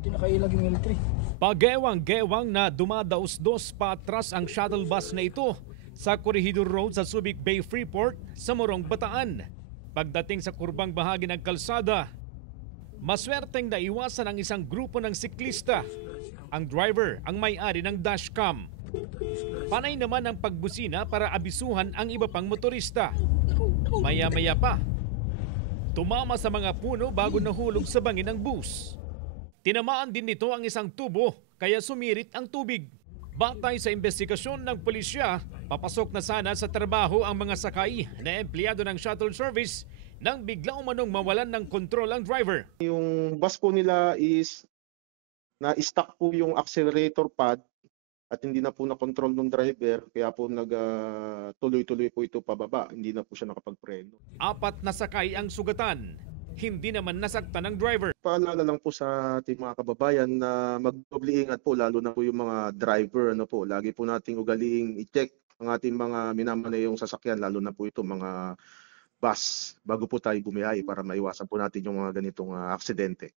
Tinakailag yung military. Pagewang-gewang na dumadaos-dos patras ang shuttle bus na ito sa Corregidor Road sa Subic Bay Freeport sa Morong, Bataan. Pagdating sa kurbang bahagi ng kalsada, maswerteng naiwasan ang isang grupo ng siklista. Ang driver ang may-ari ng dashcam. Panay naman ang pagbusina para abisuhan ang iba pang motorista. Maya-maya pa, tumama sa mga puno bago nahulog sa bangin ng bus. Tinamaan din nito ang isang tubo kaya sumirit ang tubig. Batay sa investigasyon ng pulisya, papasok na sana sa trabaho ang mga sakay na empleyado ng shuttle service nang bigla umanong mawalan ng kontrol ang driver. Yung bus po nila is na-stuck po yung accelerator pad at hindi na po na-control ng driver kaya po tuloy-tuloy po ito pababa. Hindi na po siya nakapagpreno. 4 na sakay ang sugatan. Hindi naman nasaktan ng driver. Paalala lang po sa ating mga kababayan na magdoble ingat po lalo na po yung mga driver. Lagi po nating ugaliing i-check ang ating mga minamanayong sasakyan lalo na po ito mga bus bago po tayo bumiyahe para maiwasan po natin yung mga ganitong aksidente.